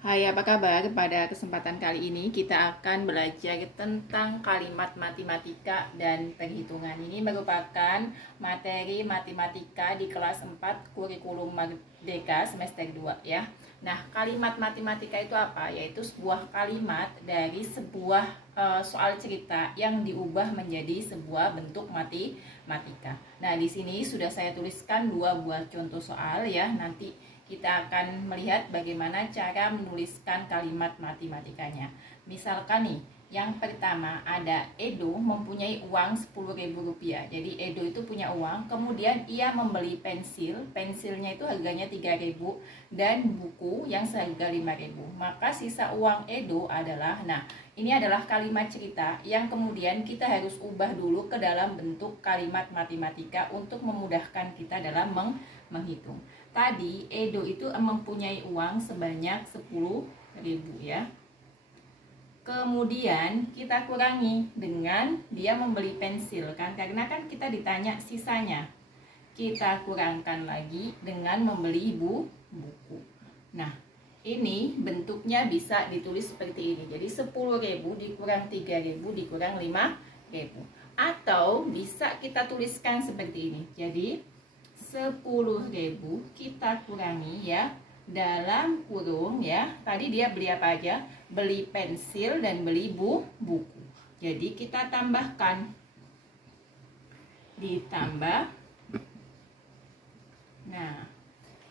Hai, apa kabar? Pada kesempatan kali ini kita akan belajar tentang kalimat matematika dan perhitungan. Ini merupakan materi matematika di kelas 4 kurikulum Merdeka semester 2 ya. Nah, kalimat matematika itu apa? Yaitu sebuah kalimat dari sebuah soal cerita yang diubah menjadi sebuah bentuk matematika. Nah, di sini sudah saya tuliskan 2 buah contoh soal ya. Nanti kita akan melihat bagaimana cara menuliskan kalimat matematikanya. Misalkan nih, yang pertama ada Edo mempunyai uang Rp10.000. Jadi Edo itu punya uang, kemudian ia membeli pensil. Pensilnya itu harganya Rp3.000 dan buku yang seharga Rp5.000. Maka sisa uang Edo adalah, nah ini adalah kalimat cerita yang kemudian kita harus ubah dulu ke dalam bentuk kalimat matematika untuk memudahkan kita dalam menghitung. Tadi Edo itu mempunyai uang sebanyak 10.000 ya. Kemudian kita kurangi dengan dia membeli pensil kan, karena kan kita ditanya sisanya. Kita kurangkan lagi dengan membeli buku. Nah, ini bentuknya bisa ditulis seperti ini. Jadi 10.000 dikurang 3.000 dikurang 5.000. Atau bisa kita tuliskan seperti ini. Jadi 10.000 kita kurangi ya, dalam kurung ya, tadi dia beli apa aja? Beli pensil dan beli buku. Jadi kita tambahkan, ditambah. Nah,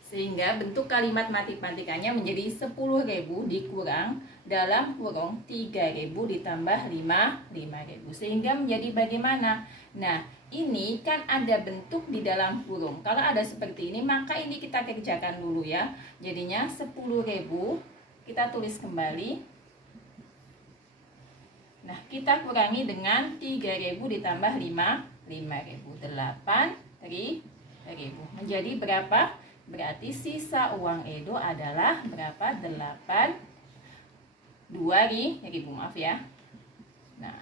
sehingga bentuk kalimat matematikanya menjadi 10.000 dikurang dalam kurung 3.000 ditambah 5.000. Sehingga menjadi bagaimana? Nah, ini kan ada bentuk di dalam kurung. Kalau ada seperti ini, maka ini kita kerjakan dulu ya. Jadinya 10.000 kita tulis kembali. Nah, kita kurangi dengan 3.000 ditambah 5.000. 8.000. Menjadi berapa? Berarti sisa uang Edo adalah berapa? 2.000, maaf ya. Nah,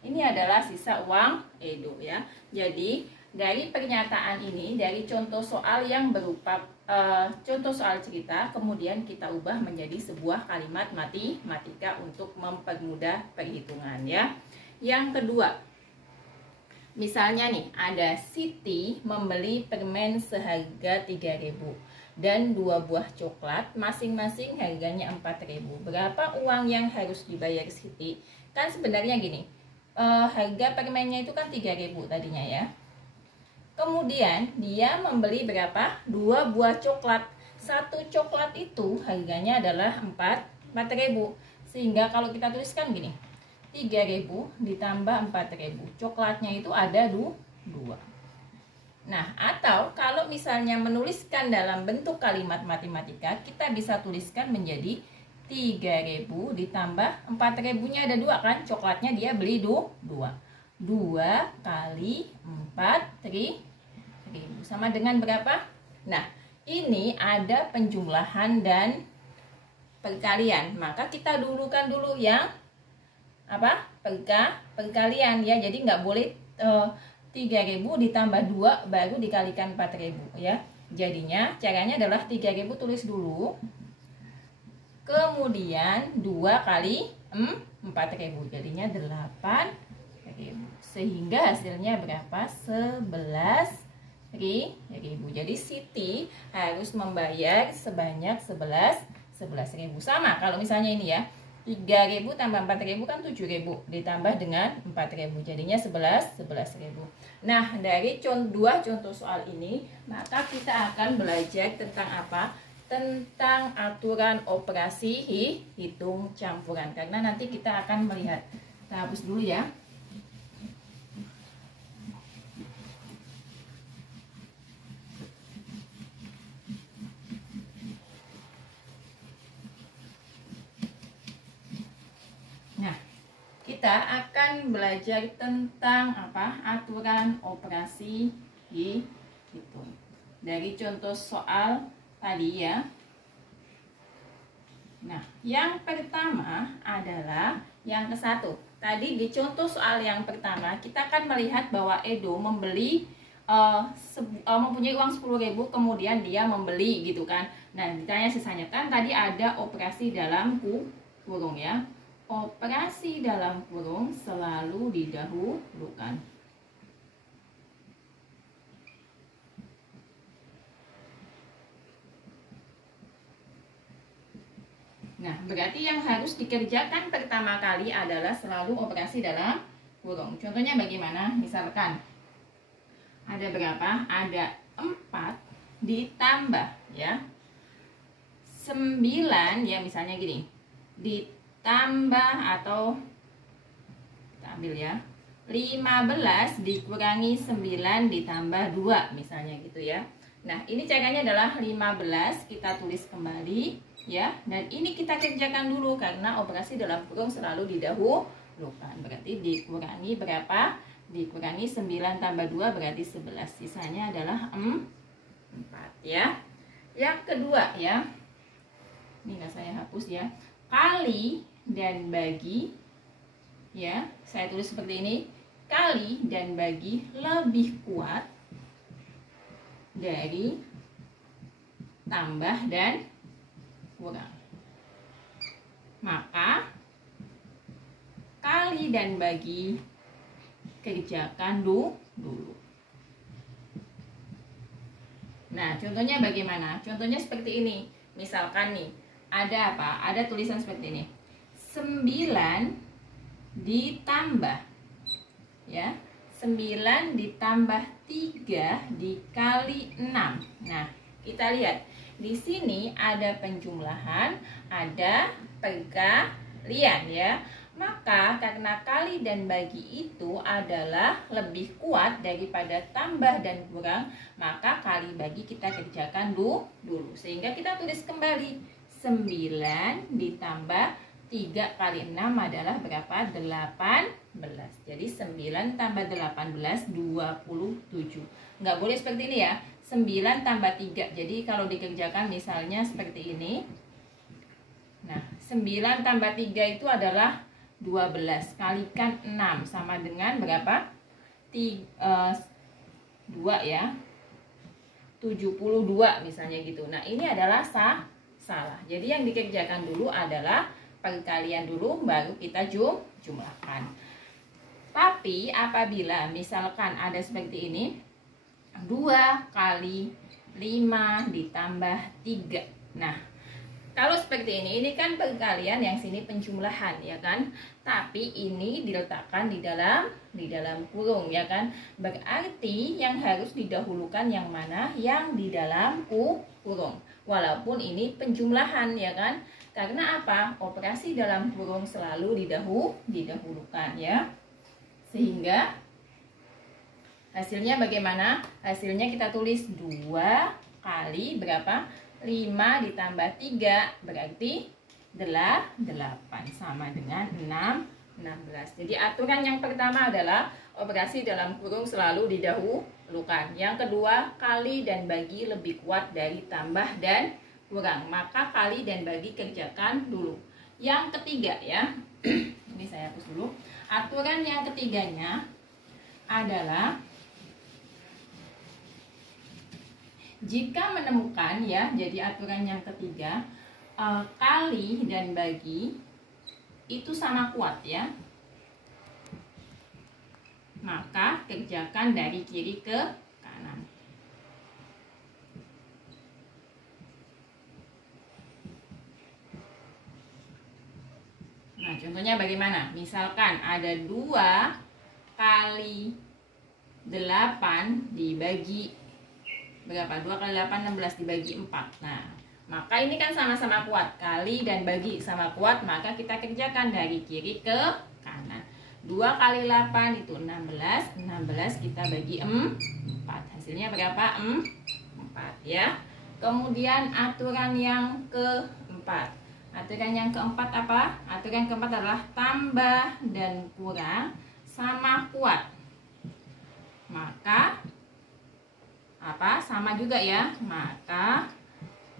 ini adalah sisa uang Edo ya. Jadi dari pernyataan ini, dari contoh soal yang berupa contoh soal cerita, kemudian kita ubah menjadi sebuah kalimat matematika untuk mempermudah perhitungan ya. Yang kedua, misalnya nih ada Siti membeli permen seharga 3.000 dan 2 buah coklat masing-masing harganya 4.000. Berapa uang yang harus dibayar Siti? Kan sebenarnya gini, harga permennya itu kan 3.000 tadinya ya. Kemudian dia membeli berapa? 2 buah coklat. Satu coklat itu harganya adalah 4.000. Sehingga kalau kita tuliskan gini, 3.000 ditambah 4.000. Coklatnya itu ada 2. Nah, atau kalau misalnya menuliskan dalam bentuk kalimat matematika, kita bisa tuliskan menjadi 3.000 ditambah 4.000-nya ada 2 kan, coklatnya dia beli 2 kali 4.000 sama dengan berapa? Nah, ini ada penjumlahan dan perkalian, maka kita dulukan dulu yang apa? Perkalian ya. Jadi nggak boleh 3.000 ditambah 2 baru dikalikan 4.000 ya. Jadinya caranya adalah 3.000 tulis dulu, kemudian 2 kali 4.000 jadinya 8.000. Sehingga hasilnya berapa? 11.000. Jadi Siti harus membayar sebanyak 11.000. Sama kalau misalnya ini ya, 3.000 tambah 4.000 kan 7.000 ditambah dengan 4.000 jadinya 11.000. Nah, dari 2 contoh soal ini maka kita akan belajar tentang apa? Tentang aturan operasi hitung campuran, karena nanti kita akan melihat. Kita hapus dulu ya. Nah, kita akan belajar tentang apa? Aturan operasi hitung. Dari contoh soal tadi ya. Nah, yang pertama adalah yang ke-1. Tadi di contoh soal yang pertama kita akan melihat bahwa Edo membeli mempunyai uang 10.000, kemudian dia membeli gitu kan. Nah, ditanya sisanya, kan tadi ada operasi dalam kurung ya. Operasi dalam kurung selalu didahulukan. Nah, berarti yang harus dikerjakan pertama kali adalah selalu operasi dalam kurung. Contohnya bagaimana? Misalkan ada berapa? Ada 4 ditambah ya 9 ya, misalnya gini. Ditambah atau kita ambil ya 15 dikurangi 9 ditambah 2 misalnya gitu ya. Nah, ini caranya adalah 15 kita tulis kembali ya, dan ini kita kerjakan dulu karena operasi dalam kurung selalu didahulukan. Berarti dikurangi berapa? Dikurangi 9 tambah 2 berarti 11. Sisanya adalah 4 ya. Yang kedua ya, ini nggak saya hapus ya, kali dan bagi ya, saya tulis seperti ini, kali dan bagi lebih kuat dari tambah dan kurang. Maka kali dan bagi kerjakan dulu. Nah, contohnya bagaimana? Contohnya seperti ini. Misalkan nih, ada apa? Ada tulisan seperti ini. 9 ditambah ya. 9 ditambah 3 dikali 6. Nah, kita lihat. Di sini ada penjumlahan, ada perkalian ya. Maka karena kali dan bagi itu adalah lebih kuat daripada tambah dan kurang, maka kali bagi kita kerjakan dulu. Sehingga kita tulis kembali 9 ditambah 3 kali 6 adalah berapa? 18. Jadi 9 tambah 18 27. Nggak boleh seperti ini ya. 9 tambah 3. Jadi kalau dikerjakan misalnya seperti ini. Nah, 9 tambah 3 itu adalah 12. Kalikan 6 sama dengan berapa? 2 ya. 72 misalnya gitu. Nah, ini adalah salah. Jadi yang dikerjakan dulu adalah perkalian dulu, baru kita jumlahkan. Tapi apabila misalkan ada seperti ini, 2 kali 5 ditambah 3. Nah, kalau seperti ini kan perkalian, yang sini penjumlahan ya kan. Tapi ini diletakkan di dalam kurung ya kan. Berarti yang harus didahulukan yang mana? Yang di dalam kurung. Walaupun ini penjumlahan ya kan. Karena apa? Operasi dalam kurung selalu didahulukan ya. Sehingga hasilnya bagaimana? Hasilnya kita tulis 2 kali berapa? 5 ditambah 3 berarti 8 sama dengan 16. Jadi aturan yang pertama adalah operasi dalam kurung selalu didahulukan. Yang kedua, kali dan bagi lebih kuat dari tambah dan kurang. Maka kali dan bagi kerjakan dulu. Yang ketiga ya, ini saya hapus dulu. Aturan yang ketiganya adalah jika menemukan ya, jadi aturan yang ketiga, kali dan bagi itu sama kuat ya, maka kerjakan dari kiri ke kanan. Nah, contohnya bagaimana? Misalkan ada 2 kali 8 dibagi berapa? 2 kali 8, 16 dibagi 4. Nah, maka ini kan sama-sama kuat. Kali dan bagi sama kuat, maka kita kerjakan dari kiri ke kanan. 2 kali 8 itu 16. 16 kita bagi 4. Hasilnya berapa? 4 ya. Kemudian aturan yang keempat. Aturan yang keempat apa? Aturan yang keempat adalah tambah dan kurang sama kuat. Maka apa? Sama juga ya. Maka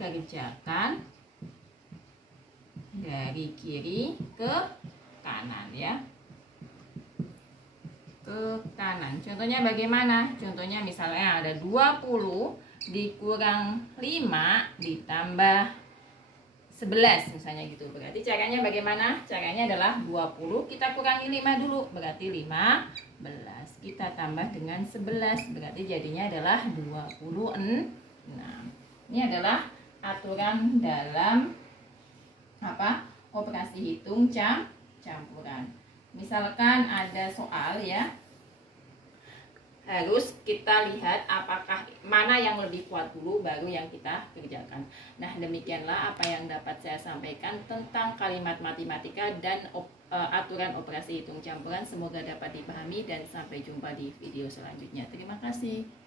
kerjakan dari kiri ke kanan ya. Ke kanan. Contohnya bagaimana? Contohnya misalnya ada 20 dikurang 5 ditambah 11 misalnya gitu. Berarti caranya bagaimana? Caranya adalah 20 kita kurangi 5 dulu, berarti 15. Kita tambah dengan 11, berarti jadinya adalah 26. Ini adalah aturan dalam operasi hitung campuran. Misalkan ada soal ya, harus kita lihat apakah mana yang lebih kuat dulu baru yang kita kerjakan. Nah, demikianlah apa yang dapat saya sampaikan tentang kalimat matematika dan aturan operasi hitung campuran. Semoga dapat dipahami dan sampai jumpa di video selanjutnya. Terima kasih.